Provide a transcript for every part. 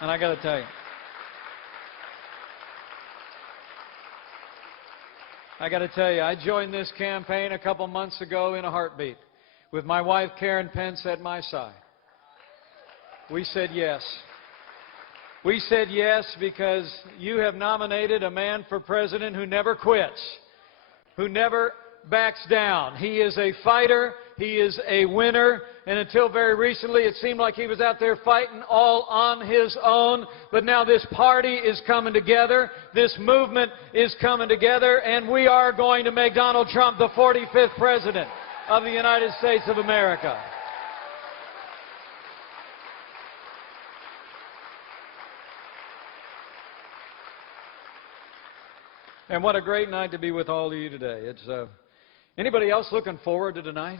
And I got to tell you, I joined this campaign a couple months ago in a heartbeat with my wife, Karen Pence, at my side. We said yes. We said yes because you have nominated a man for president who never quits, who never backs down. He is a fighter. He is a winner. And until very recently, it seemed like he was out there fighting all on his own. But now this party is coming together. This movement is coming together. And we are going to make Donald Trump the 45th president of the United States of America. And what a great night to be with all of you today. Anybody else looking forward to tonight?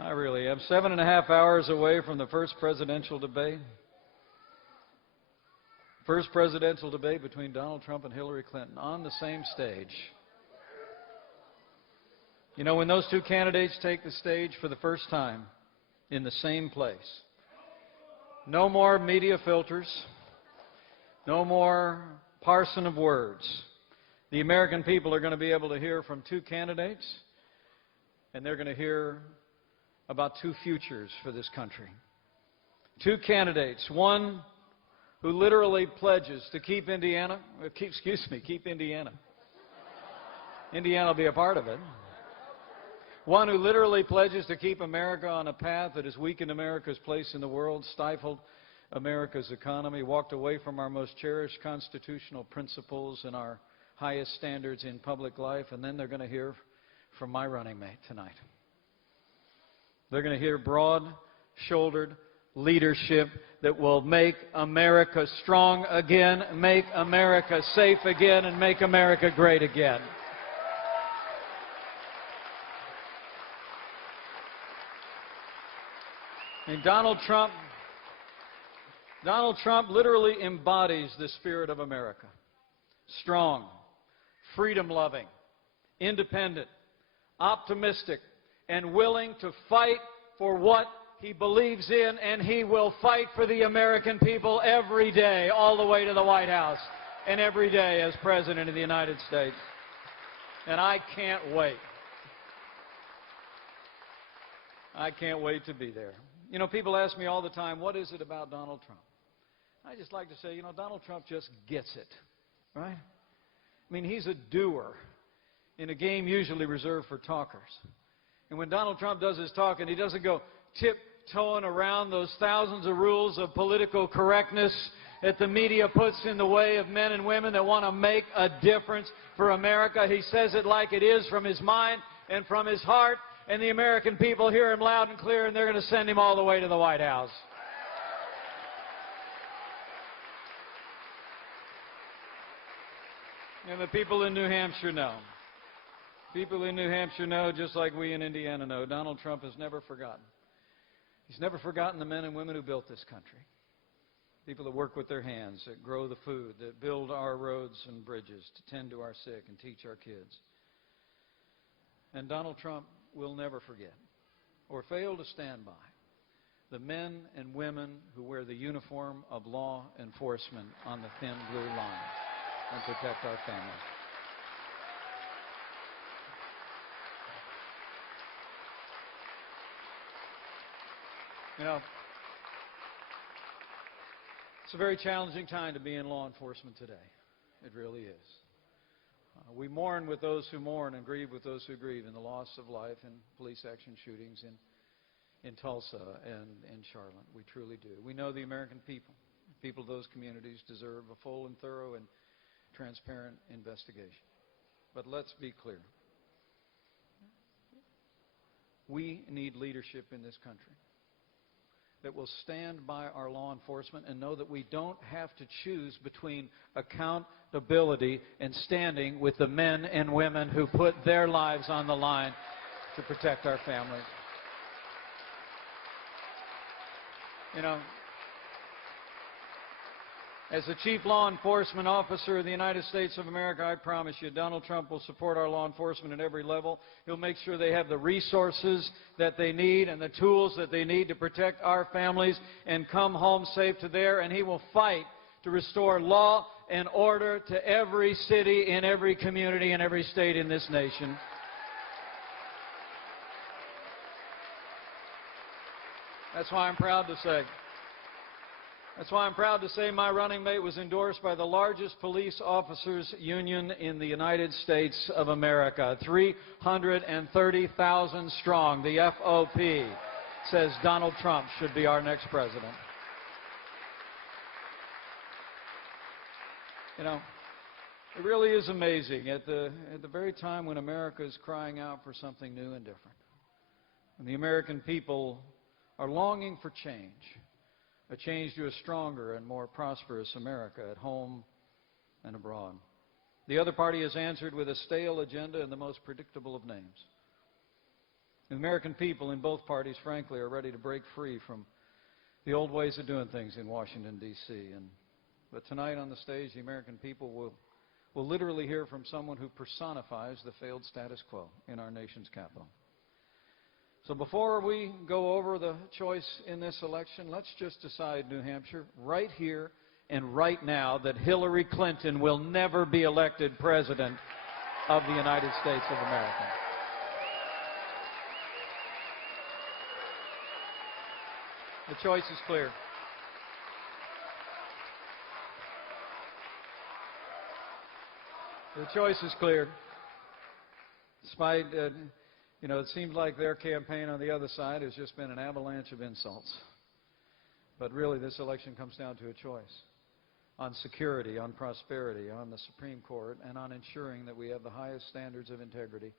I really am. 7.5 hours away from the first presidential debate. First presidential debate between Donald Trump and Hillary Clinton on the same stage. You know, when those two candidates take the stage for the first time in the same place, no more media filters, no more parson of words. The American people are going to be able to hear from two candidates, and they're going to hear about two futures for this country. Two candidates, one who literally pledges to keep Indiana. Indiana will be a part of it. One who literally pledges to keep America on a path that has weakened America's place in the world, stifled America's economy, walked away from our most cherished constitutional principles and our highest standards in public life. And then they're going to hear from my running mate tonight. They're going to hear broad-shouldered leadership that will make America strong again, make America safe again, and make America great again. And Donald Trump literally embodies the spirit of America. Strong, freedom-loving, independent, optimistic, and willing to fight for what he believes in, and he will fight for the American people every day, all the way to the White House, and every day as President of the United States. And I can't wait. I can't wait to be there. You know, people ask me all the time, what is it about Donald Trump? I just like to say, you know, Donald Trump just gets it, right? I mean, he's a doer in a game usually reserved for talkers. And when Donald Trump does his talking, he doesn't go tiptoeing around those thousands of rules of political correctness that the media puts in the way of men and women that want to make a difference for America. He says it like it is, from his mind and from his heart, and the American people hear him loud and clear, and they're going to send him all the way to the White House. And the people in New Hampshire know. People in New Hampshire know, just like we in Indiana know, Donald Trump has never forgotten. He's never forgotten the men and women who built this country. People that work with their hands, that grow the food, that build our roads and bridges, to tend to our sick and teach our kids. And Donald Trump will never forget or fail to stand by the men and women who wear the uniform of law enforcement on the thin blue line and protect our families. You know, it's a very challenging time to be in law enforcement today. It really is. We mourn with those who mourn and grieve with those who grieve in the loss of life and police action shootings in Tulsa and in Charlotte. We truly do. We know the American people of those communities deserve a full and thorough and transparent investigation. But let's be clear. We need leadership in this country that will stand by our law enforcement and know that we don't have to choose between accountability and standing with the men and women who put their lives on the line to protect our families. You know, As the Chief Law Enforcement Officer of the United States of America, I promise you, Donald Trump will support our law enforcement at every level. He'll make sure they have the resources that they need and the tools that they need to protect our families and come home safe to there. And he will fight to restore law and order to every city, in every community, in every state in this nation. That's why I'm proud to say. That's why I'm proud to say my running mate was endorsed by the largest police officers union in the United States of America. 330,000 strong. The FOP says Donald Trump should be our next president. You know, it really is amazing at the very time when America is crying out for something new and different, when the American people are longing for change, a change to a stronger and more prosperous America at home and abroad. The other party has answered with a stale agenda and the most predictable of names. The American people in both parties, frankly, are ready to break free from the old ways of doing things in Washington, D.C. But tonight on the stage, the American people will literally hear from someone who personifies the failed status quo in our nation's capital. So before we go over the choice in this election, let's just decide, New Hampshire, right here and right now, that Hillary Clinton will never be elected President of the United States of America. The choice is clear. The choice is clear. Despite it seems like their campaign on the other side has just been an avalanche of insults. But really, this election comes down to a choice on security, on prosperity, on the Supreme Court, and on ensuring that we have the highest standards of integrity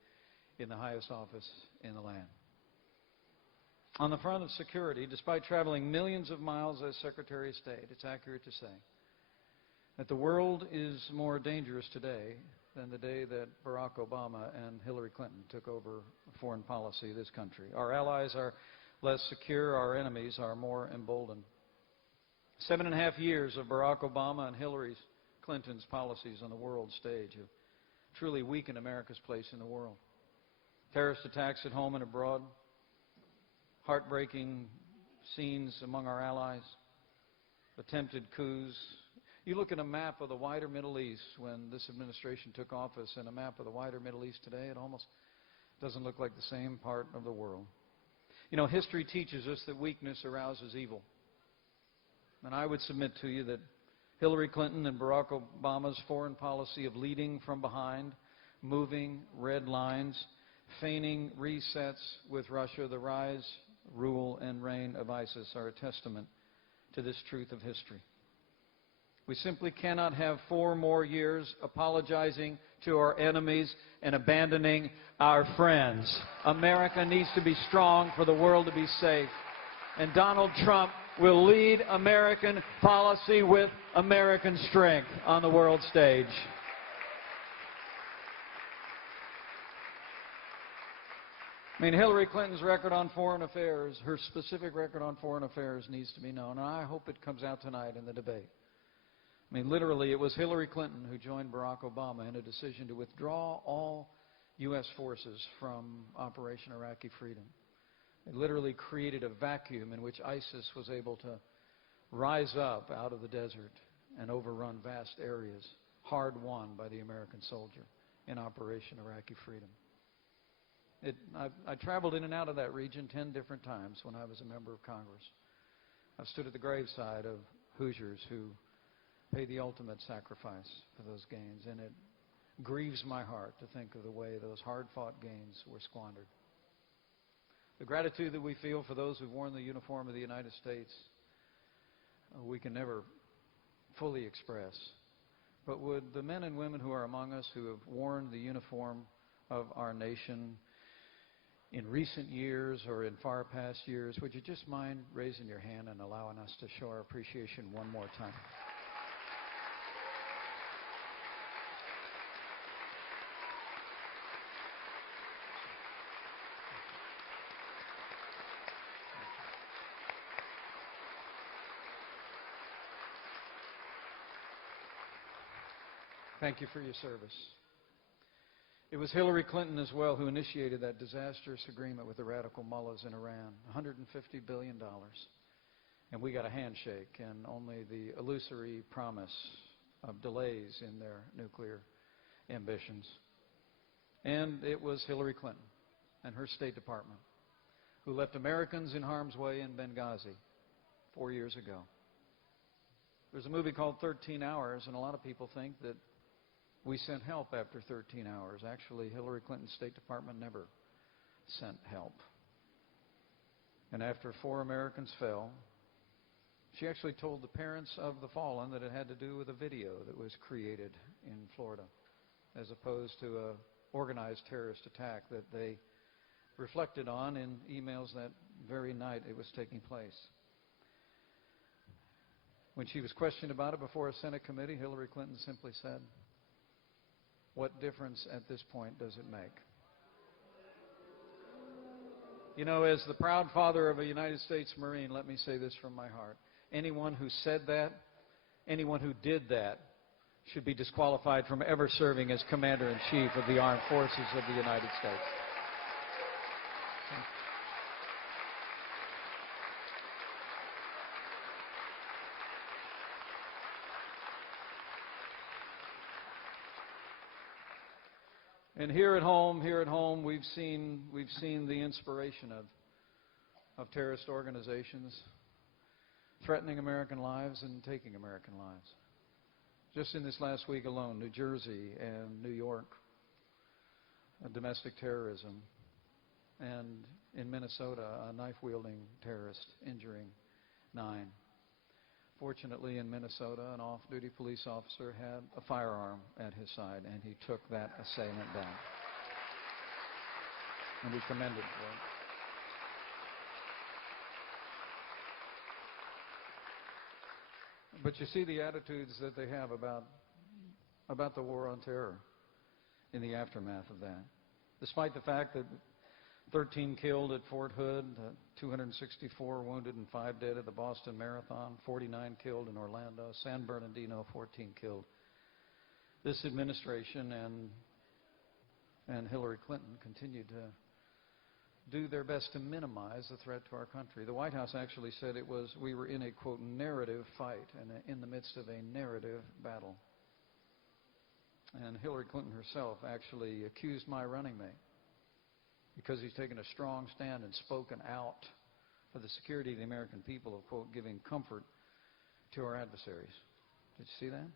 in the highest office in the land. On the front of security, despite traveling millions of miles as Secretary of State, it's accurate to say that the world is more dangerous today than the day that Barack Obama and Hillary Clinton took over foreign policy of this country. Our allies are less secure. Our enemies are more emboldened. 7.5 years of Barack Obama and Hillary Clinton's policies on the world stage have truly weakened America's place in the world. Terrorist attacks at home and abroad, heartbreaking scenes among our allies, attempted coups. You look at a map of the wider Middle East when this administration took office and a map of the wider Middle East today, it almost doesn't look like the same part of the world. You know, history teaches us that weakness arouses evil. And I would submit to you that Hillary Clinton and Barack Obama's foreign policy of leading from behind, moving red lines, feigning resets with Russia, the rise, rule, and reign of ISIS are a testament to this truth of history. We simply cannot have 4 more years apologizing to our enemies and abandoning our friends. America needs to be strong for the world to be safe. And Donald Trump will lead American policy with American strength on the world stage. I mean, Hillary Clinton's record on foreign affairs, her specific record on foreign affairs needs to be known, and I hope it comes out tonight in the debate. I mean, literally, it was Hillary Clinton who joined Barack Obama in a decision to withdraw all U.S. forces from Operation Iraqi Freedom. It literally created a vacuum in which ISIS was able to rise up out of the desert and overrun vast areas, hard won by the American soldier in Operation Iraqi Freedom. I traveled in and out of that region 10 different times when I was a member of Congress. I've stood at the graveside of Hoosiers who paid the ultimate sacrifice for those gains, and it grieves my heart to think of the way those hard-fought gains were squandered. The gratitude that we feel for those who've worn the uniform of the United States, we can never fully express. But would the men and women who are among us who have worn the uniform of our nation in recent years or in far past years, would you just mind raising your hand and allowing us to show our appreciation one more time? Thank you for your service. It was Hillary Clinton as well who initiated that disastrous agreement with the radical mullahs in Iran, $150 billion. And we got a handshake and only the illusory promise of delays in their nuclear ambitions. And it was Hillary Clinton and her State Department who left Americans in harm's way in Benghazi 4 years ago. There's a movie called 13 Hours, and a lot of people think that we sent help after 13 hours. Actually, Hillary Clinton's State Department never sent help. And after 4 Americans fell, she actually told the parents of the fallen that it had to do with a video that was created in Florida, as opposed to an organized terrorist attack that they reflected on in emails that very night it was taking place. When she was questioned about it before a Senate committee, Hillary Clinton simply said, "What difference at this point does it make?" You know, as the proud father of a United States Marine, let me say this from my heart. Anyone who said that, anyone who did that, should be disqualified from ever serving as Commander-in-Chief of the Armed Forces of the United States. And here at home, we've seen the inspiration of terrorist organizations threatening American lives and taking American lives. Just in this last week alone, New Jersey and New York, domestic terrorism, and in Minnesota, a knife-wielding terrorist injuring 9. Fortunately, in Minnesota, an off-duty police officer had a firearm at his side, and he took that assailant down. And we commend him for it. But you see the attitudes that they have about the war on terror in the aftermath of that. Despite the fact that 13 killed at Fort Hood, 264 wounded and 5 dead at the Boston Marathon, 49 killed in Orlando, San Bernardino, 14 killed. This administration and Hillary Clinton continued to do their best to minimize the threat to our country. The White House actually said we were in a, quote, narrative fight and in the midst of a narrative battle. And Hillary Clinton herself actually accused my running mate, because he's taken a strong stand and spoken out for the security of the American people of, quote, giving comfort to our adversaries. Did you see that?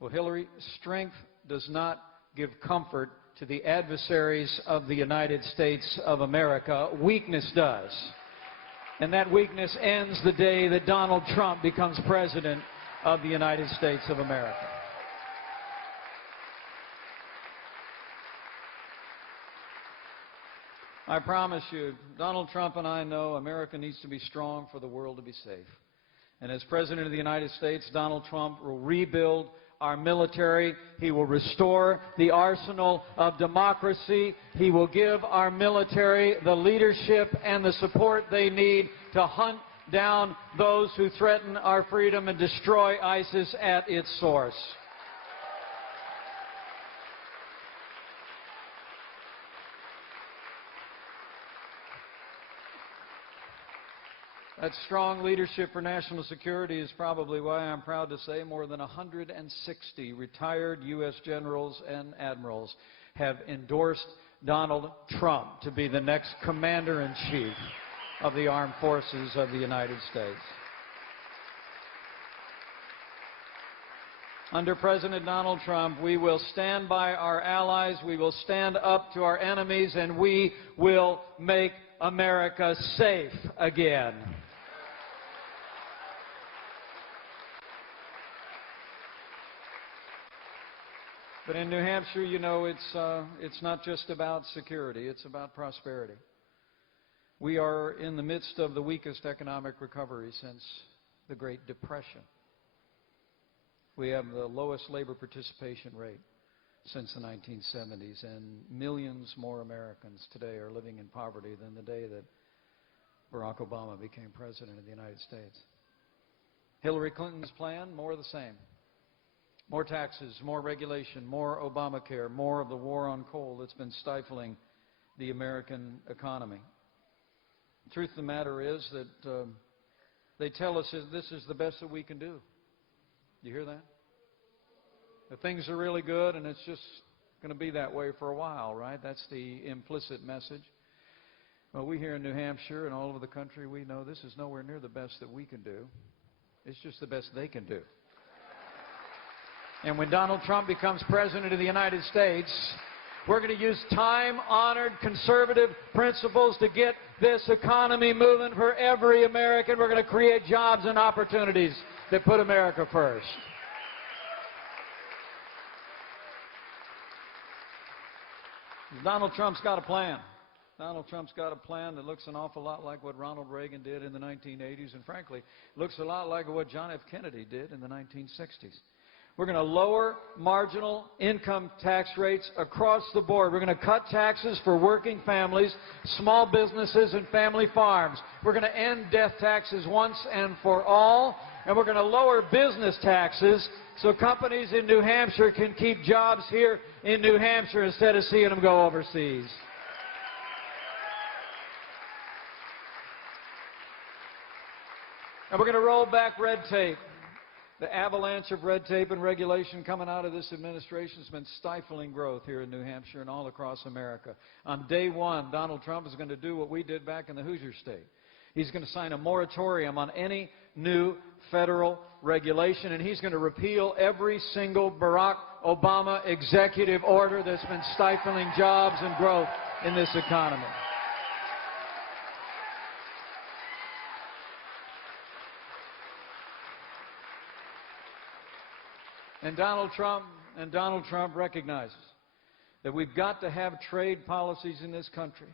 Well, Hillary, strength does not give comfort to the adversaries of the United States of America. Weakness does. And that weakness ends the day that Donald Trump becomes president of the United States of America. I promise you, Donald Trump and I know America needs to be strong for the world to be safe. And as President of the United States, Donald Trump will rebuild our military. He will restore the arsenal of democracy. He will give our military the leadership and the support they need to hunt down those who threaten our freedom and destroy ISIS at its source. That strong leadership for national security is probably why I'm proud to say more than 160 retired U.S. generals and admirals have endorsed Donald Trump to be the next Commander-in-Chief of the Armed Forces of the United States. Under President Donald Trump, we will stand by our allies, we will stand up to our enemies, and we will make America safe again. But in New Hampshire, you know, it's not just about security, it's about prosperity. We are in the midst of the weakest economic recovery since the Great Depression. We have the lowest labor participation rate since the 1970s, and millions more Americans today are living in poverty than the day that Barack Obama became president of the United States. Hillary Clinton's plan, more of the same. More taxes, more regulation, more Obamacare, more of the war on coal that's been stifling the American economy. The truth of the matter is that they tell us that this is the best that we can do. You hear that? That things are really good and it's just going to be that way for a while, right? That's the implicit message. Well, we here in New Hampshire and all over the country, we know this is nowhere near the best that we can do. It's just the best they can do. And when Donald Trump becomes President of the United States, we're going to use time-honored conservative principles to get this economy moving for every American. We're going to create jobs and opportunities that put America first. Donald Trump's got a plan. Donald Trump's got a plan that looks an awful lot like what Ronald Reagan did in the 1980s, and frankly, looks a lot like what John F. Kennedy did in the 1960s. We're going to lower marginal income tax rates across the board. We're going to cut taxes for working families, small businesses, and family farms. We're going to end death taxes once and for all, and we're going to lower business taxes so companies in New Hampshire can keep jobs here in New Hampshire instead of seeing them go overseas. And we're going to roll back red tape. The avalanche of red tape and regulation coming out of this administration has been stifling growth here in New Hampshire and all across America. On day one, Donald Trump is going to do what we did back in the Hoosier State. He's going to sign a moratorium on any new federal regulation, and he's going to repeal every single Barack Obama executive order that's been stifling jobs and growth in this economy. And Donald Trump recognizes that we've got to have trade policies in this country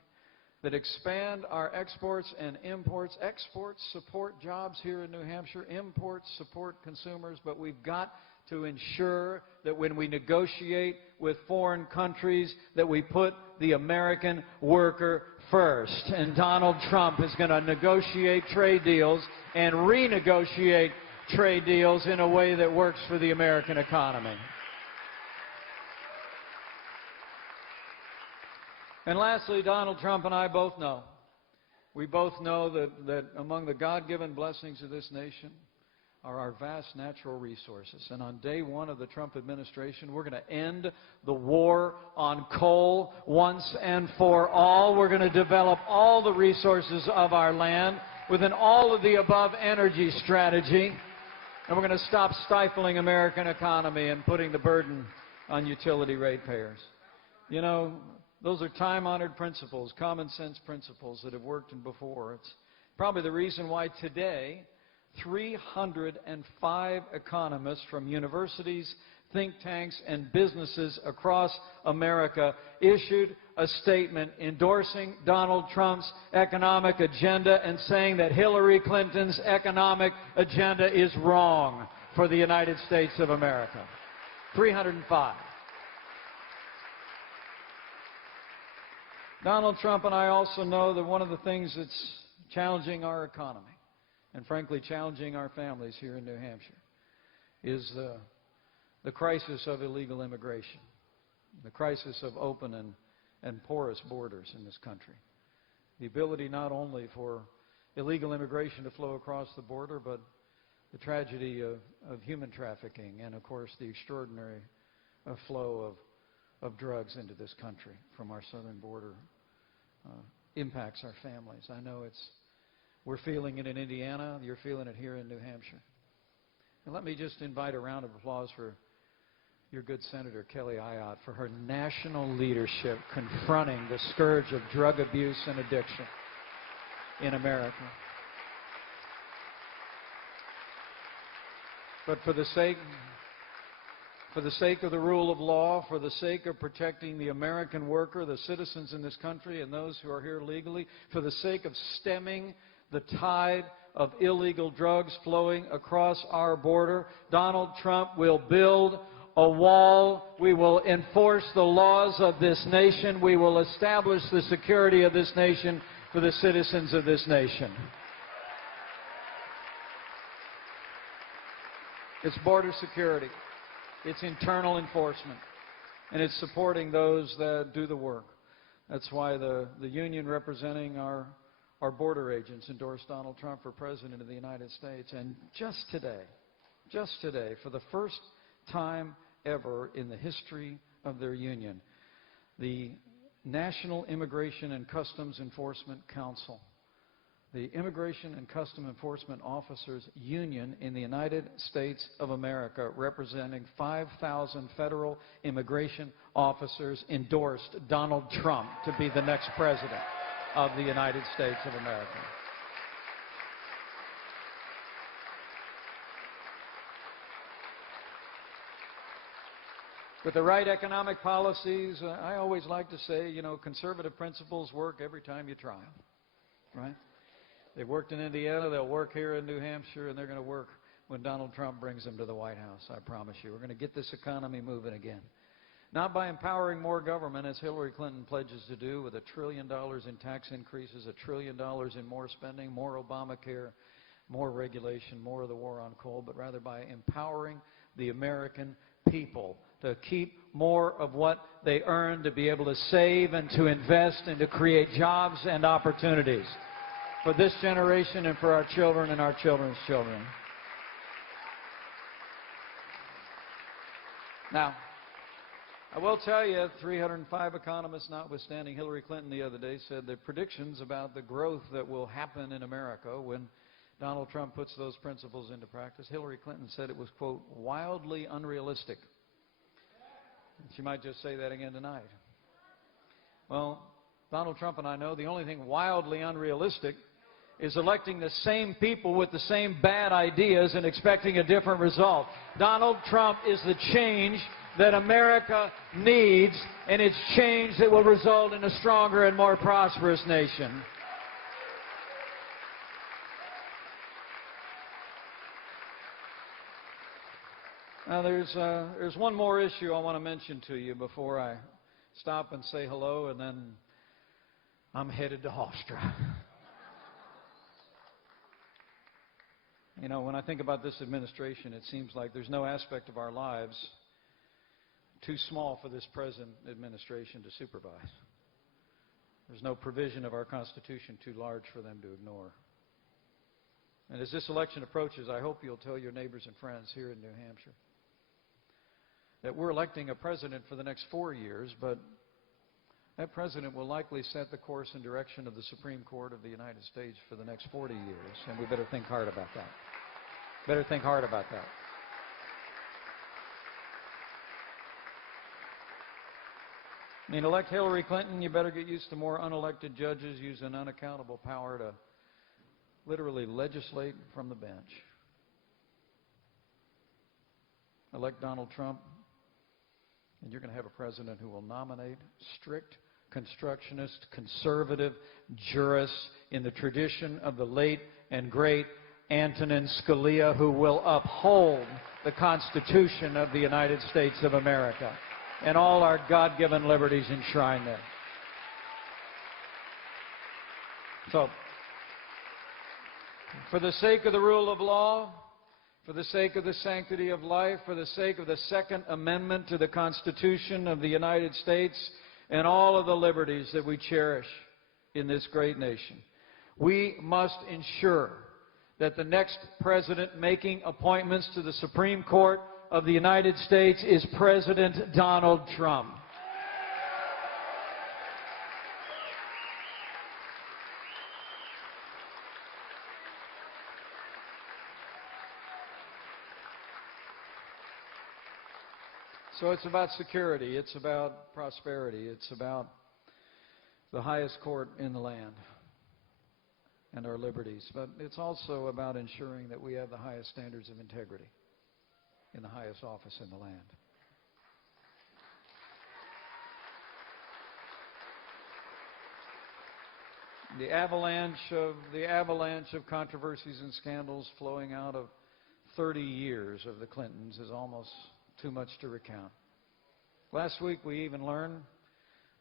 that expand our exports and imports. Exports support jobs here in New Hampshire. Imports support consumers. But we've got to ensure that when we negotiate with foreign countries that we put the American worker first. And Donald Trump is going to negotiate trade deals and renegotiate trade deals in a way that works for the American economy. And lastly, Donald Trump and I both know, that among the God-given blessings of this nation are our vast natural resources. And on day one of the Trump administration, we're going to end the war on coal once and for all. We're going to develop all the resources of our land with an all-of-the-above energy strategy. And we're going to stop stifling American economy and putting the burden on utility ratepayers. You know, those are time-honored principles, common-sense principles that have worked before. It's probably the reason why today 305 economists from universities, think tanks, and businesses across America issued a statement endorsing Donald Trump's economic agenda and saying that Hillary Clinton's economic agenda is wrong for the United States of America. 305. Donald Trump and I also know that one of the things that's challenging our economy and frankly challenging our families here in New Hampshire is the crisis of illegal immigration, the crisis of open and porous borders in this country. The ability not only for illegal immigration to flow across the border, but the tragedy of human trafficking and, of course, the extraordinary flow of drugs into this country from our southern border impacts our families. I know we're feeling it in Indiana. You're feeling it here in New Hampshire. And let me just invite a round of applause for your good Senator Kelly Ayotte for her national leadership confronting the scourge of drug abuse and addiction in America. But for the sake of the rule of law, for the sake of protecting the American worker, the citizens in this country and those who are here legally, for the sake of stemming the tide of illegal drugs flowing across our border, Donald Trump will build a wall. We will enforce the laws of this nation. We will establish the security of this nation for the citizens of this nation. It's border security. It's internal enforcement. And it's supporting those that do the work. That's why the union representing our border agents endorsed Donald Trump for President of the United States. And just today, for the first time ever in the history of their union, the National Immigration and Customs Enforcement Council, the Immigration and Customs Enforcement Officers Union in the United States of America, representing 5,000 federal immigration officers, endorsed Donald Trump to be the next president of the United States of America. With the right economic policies, I always like to say, conservative principles work every time you try them, right? They've worked in Indiana, they'll work here in New Hampshire, and they're going to work when Donald Trump brings them to the White House, I promise you. We're going to get this economy moving again. Not by empowering more government, as Hillary Clinton pledges to do, with $1 trillion in tax increases, $1 trillion in more spending, more Obamacare, more regulation, more of the war on coal, but rather by empowering the American people to keep more of what they earn, to be able to save and to invest and to create jobs and opportunities for this generation and for our children and our children's children. Now, I will tell you, 305 economists notwithstanding, Hillary Clinton the other day said that predictions about the growth that will happen in America when Donald Trump puts those principles into practice, Hillary Clinton said it was, quote, wildly unrealistic. She might just say that again tonight. Well, Donald Trump and I know the only thing wildly unrealistic is electing the same people with the same bad ideas and expecting a different result. Donald Trump is the change that America needs, and it's change that will result in a stronger and more prosperous nation. Now, there's one more issue I want to mention to you before I stop and say hello, and then I'm headed to Hofstra. When I think about this administration, it seems like there's no aspect of our lives too small for this present administration to supervise. There's no provision of our Constitution too large for them to ignore. And as this election approaches, I hope you'll tell your neighbors and friends here in New Hampshire that we're electing a president for the next 4 years, but that president will likely set the course and direction of the Supreme Court of the United States for the next 40 years, and we better think hard about that. Better think hard about that. Elect Hillary Clinton, you better get used to more unelected judges using unaccountable power to literally legislate from the bench. Elect Donald Trump, and you're going to have a president who will nominate strict, constructionist, conservative jurists in the tradition of the late and great Antonin Scalia, who will uphold the Constitution of the United States of America and all our God-given liberties enshrined there. So, for the sake of the rule of law, for the sake of the sanctity of life, for the sake of the Second Amendment to the Constitution of the United States, and all of the liberties that we cherish in this great nation, we must ensure that the next president making appointments to the Supreme Court of the United States is President Donald Trump. So it's about security, it's about prosperity, it's about the highest court in the land and our liberties. But it's also about ensuring that we have the highest standards of integrity in the highest office in the land. The avalanche of controversies and scandals flowing out of 30 years of the Clintons is almost too much to recount. Last week we even learned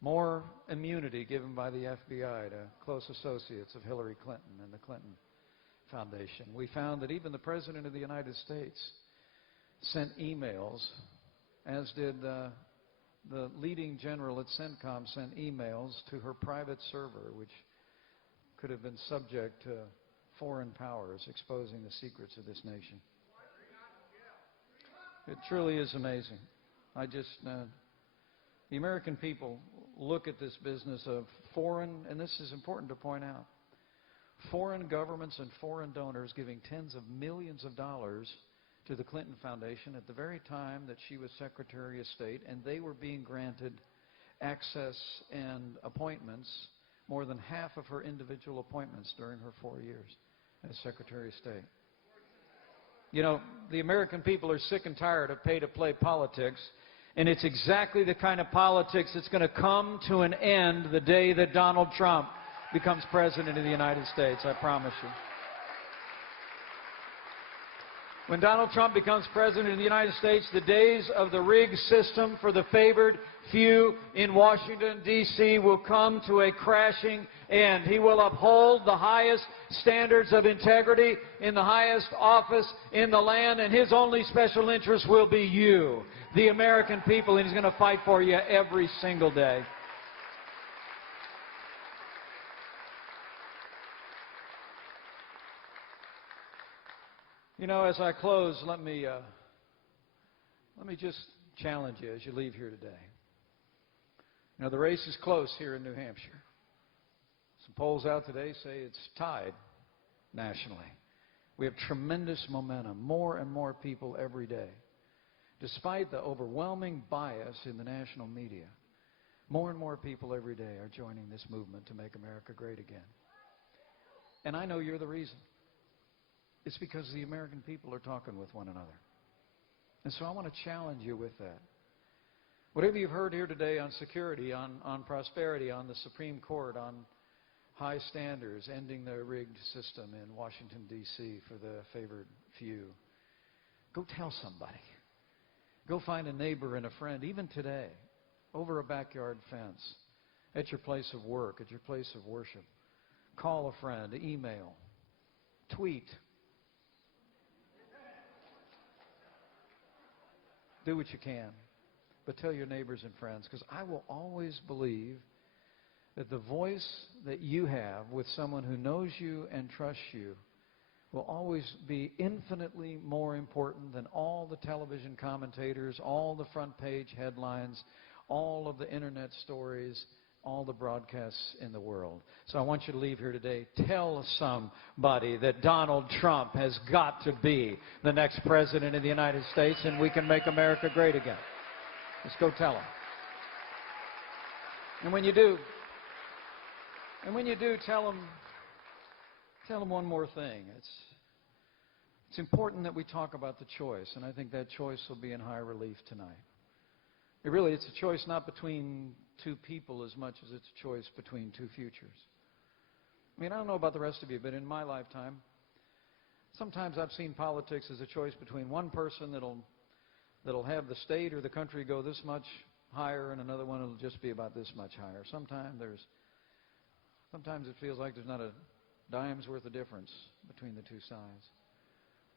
more immunity given by the FBI to close associates of Hillary Clinton and the Clinton Foundation. We found that even the President of the United States sent emails as did the leading general at CENTCOM sent emails to her private server, which could have been subject to foreign powers exposing the secrets of this nation. It truly is amazing. The American people look at this business of foreign, and this is important to point out, foreign governments and foreign donors giving tens of millions of dollars to the Clinton Foundation at the very time that she was Secretary of State, and they were being granted access and appointments, more than half of her individual appointments during her 4 years as Secretary of State. You know, the American people are sick and tired of pay-to-play politics, and it's exactly the kind of politics that's going to come to an end the day that Donald Trump becomes President of the United States, I promise you. When Donald Trump becomes President of the United States, the days of the rigged system for the favored few in Washington, D.C. will come to a crashing end. He will uphold the highest standards of integrity in the highest office in the land, and his only special interest will be you, the American people, and he's going to fight for you every single day. You know, as I close, let me just challenge you as you leave here today. You know, the race is close here in New Hampshire. Some polls out today say it's tied nationally. We have tremendous momentum, more and more people every day. Despite the overwhelming bias in the national media, more and more people every day are joining this movement to make America great again. And I know you're the reason. It's because the American people are talking with one another. And so I want to challenge you with that. Whatever you've heard here today on security, on prosperity, on the Supreme Court, on high standards, ending the rigged system in Washington, D.C. for the favored few, go tell somebody. Go find a neighbor and a friend, even today, over a backyard fence, at your place of work, at your place of worship. Call a friend, email, tweet. Do what you can, but tell your neighbors and friends, because I will always believe that the voice that you have with someone who knows you and trusts you will always be infinitely more important than all the television commentators, all the front page headlines, all of the internet stories, all the broadcasts in the world. So I want you to leave here today. Tell somebody that Donald Trump has got to be the next president of the United States, and we can make America great again. Let's go tell him. And when you do, tell him one more thing. It's important that we talk about the choice, and I think that choice will be in high relief tonight. It's a choice not between two people as much as it's a choice between two futures. I mean, I don't know about the rest of you, but in my lifetime, sometimes I've seen politics as a choice between one person that'll have the state or the country go this much higher, and another one will just be about this much higher. Sometimes it feels like there's not a dime's worth of difference between the two sides.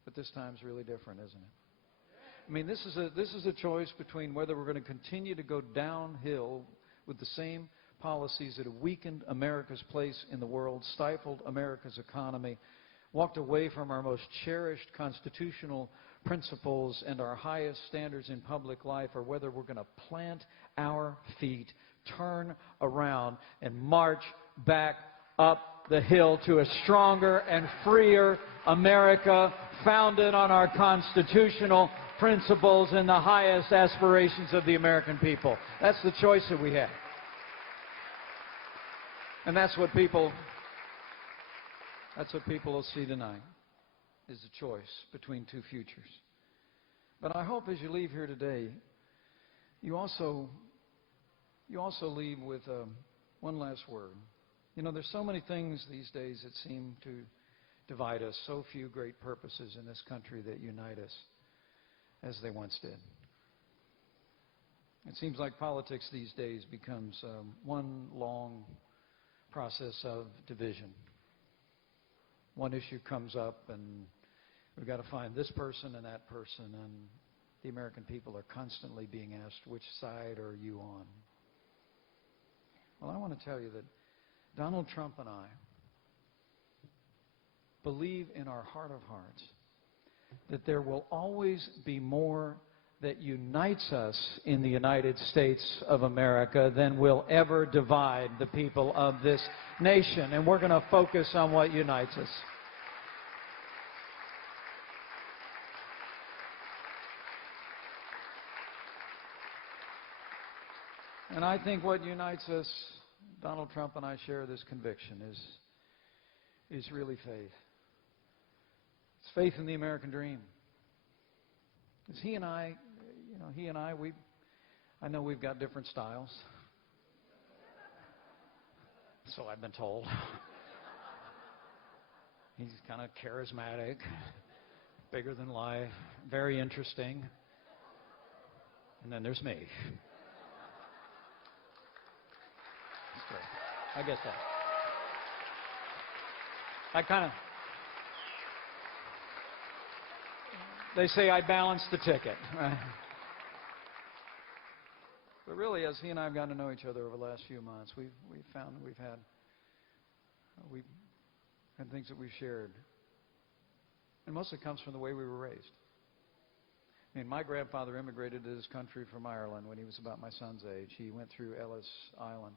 But this time's really different, isn't it? I mean, this is a choice between whether we're going to continue to go downhill with the same policies that have weakened America's place in the world, stifled America's economy, walked away from our most cherished constitutional principles and our highest standards in public life, or whether we're going to plant our feet, turn around, and march back up the hill to a stronger and freer America founded on our constitutional principles and the highest aspirations of the American people. That's the choice that we have. And that's what people will see tonight, is the choice between two futures. But I hope as you leave here today, you also leave with one last word. You know, there's so many things these days that seem to divide us, so few great purposes in this country that unite us as they once did. It seems like politics these days becomes one long process of division. One issue comes up, and we've got to find this person and that person, and the American people are constantly being asked, which side are you on? Well, I want to tell you that Donald Trump and I believe in our heart of hearts that there will always be more that unites us in the United States of America than will ever divide the people of this nation. And we're going to focus on what unites us. And I think what unites us, Donald Trump and I share this conviction, is really faith. It's faith in the American dream. Because he and I, I know we've got different styles. So I've been told. He's kind of charismatic, bigger than life, very interesting. And then there's me. That's great. I guess that. They say I balanced the ticket. But really, as he and I have gotten to know each other over the last few months, we've found that we've had things that we've shared. And mostly comes from the way we were raised. I mean, my grandfather immigrated to this country from Ireland when he was about my son's age. He went through Ellis Island,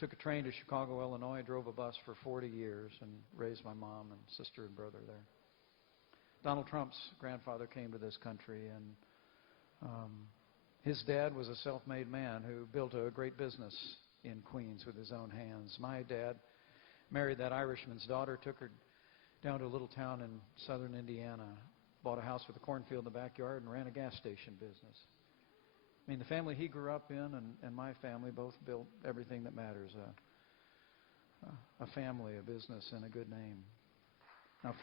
took a train to Chicago, Illinois, drove a bus for 40 years, and raised my mom and sister and brother there. Donald Trump's grandfather came to this country, and his dad was a self-made man who built a great business in Queens with his own hands. My dad married that Irishman's daughter, took her down to a little town in southern Indiana, bought a house with a cornfield in the backyard, and ran a gas station business. I mean, the family he grew up in and my family both built everything that matters, a family, a business, and a good name. Now,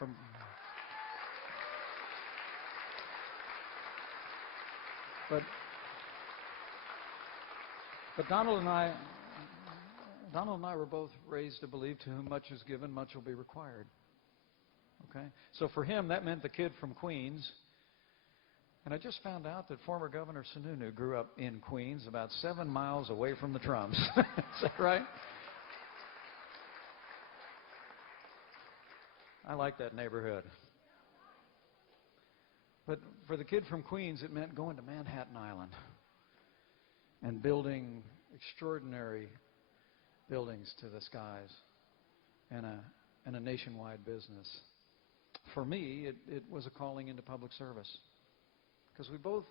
But Donald and I were both raised to believe, to whom much is given, much will be required. Okay? So for him, that meant the kid from Queens. And I just found out that former Governor Sununu grew up in Queens, about 7 miles away from the Trumps. Is that right? I like that neighborhood. But for the kid from Queens, it meant going to Manhattan Island and building extraordinary buildings to the skies and a nationwide business. For me, it was a calling into public service, because we both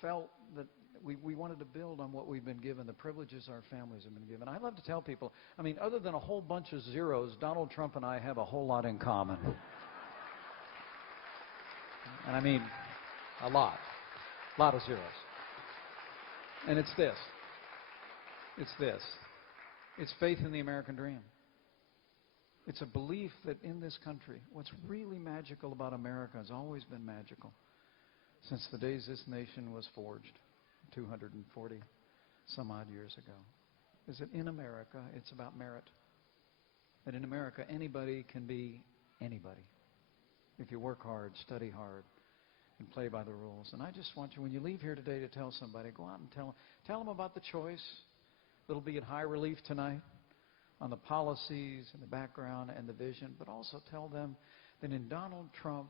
felt that we wanted to build on what we've been given, the privileges our families have been given. I love to tell people, I mean, other than a whole bunch of zeros, Donald Trump and I have a whole lot in common. And I mean, a lot of zeros. And it's this. It's faith in the American dream. It's a belief that in this country, what's really magical about America has always been magical since the days this nation was forged 240 some odd years ago. Is that in America, it's about merit. That in America, anybody can be anybody if you work hard, study hard, and play by the rules. And I just want you, when you leave here today, to tell somebody, go out and tell them about the choice that'll be in high relief tonight on the policies and the background and the vision, but also tell them that in Donald Trump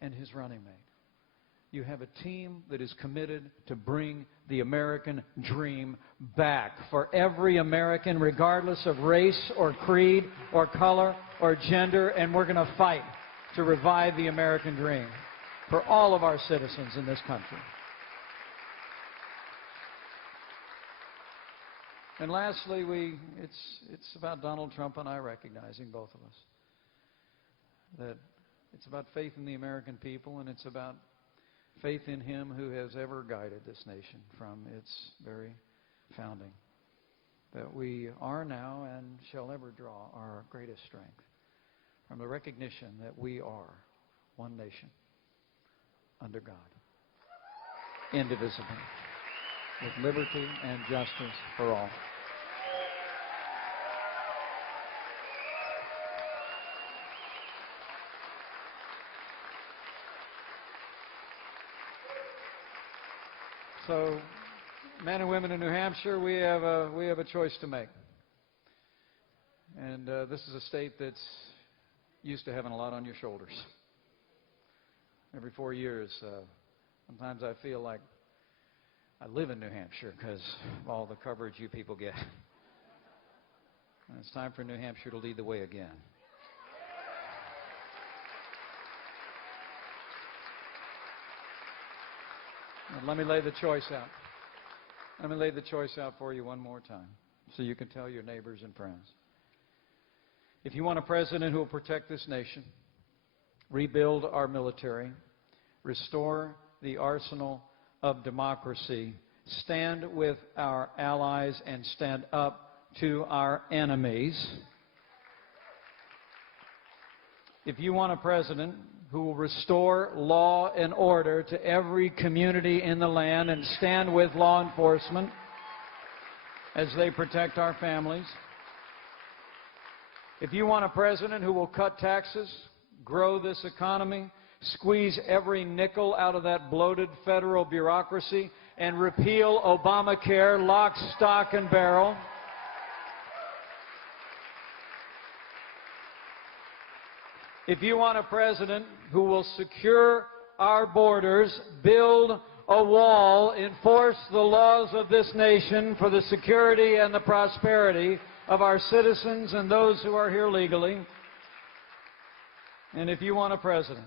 and his running mate, you have a team that is committed to bring the American dream back for every American, regardless of race or creed or color or gender, and we're going to fight to revive the American dream for all of our citizens in this country. And lastly, it's about Donald Trump and I recognizing, both of us, that it's about faith in the American people, and it's about faith in Him who has ever guided this nation from its very founding. That we are now and shall ever draw our greatest strength from the recognition that we are one nation under God, indivisible, with liberty and justice for all. So, men and women in New Hampshire, we have a choice to make. And this is a state that's used to having a lot on your shoulders. Every 4 years, sometimes I feel like I live in New Hampshire because of all the coverage you people get. And it's time for New Hampshire to lead the way again. And let me lay the choice out. Let me lay the choice out for you one more time so you can tell your neighbors and friends. If you want a president who will protect this nation, rebuild our military, restore the arsenal of democracy, stand with our allies, and stand up to our enemies. If you want a president who will restore law and order to every community in the land and stand with law enforcement as they protect our families. If you want a president who will cut taxes, grow this economy, squeeze every nickel out of that bloated federal bureaucracy, and repeal Obamacare lock, stock, and barrel. If you want a president who will secure our borders, build a wall, enforce the laws of this nation for the security and the prosperity of our citizens and those who are here legally, and if you want a president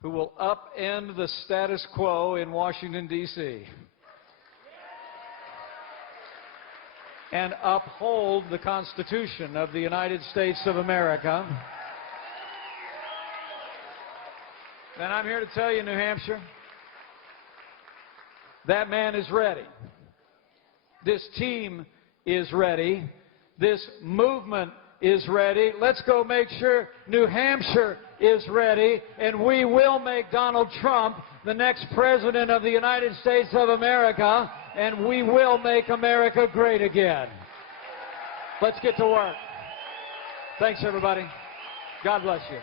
who will upend the status quo in Washington, D.C., and uphold the Constitution of the United States of America, then I'm here to tell you, New Hampshire, that man is ready. This team is ready. This movement is ready. Let's go make sure New Hampshire is ready, and we will make Donald Trump the next president of the United States of America, and we will make America great again. Let's get to work. Thanks, everybody. God bless you.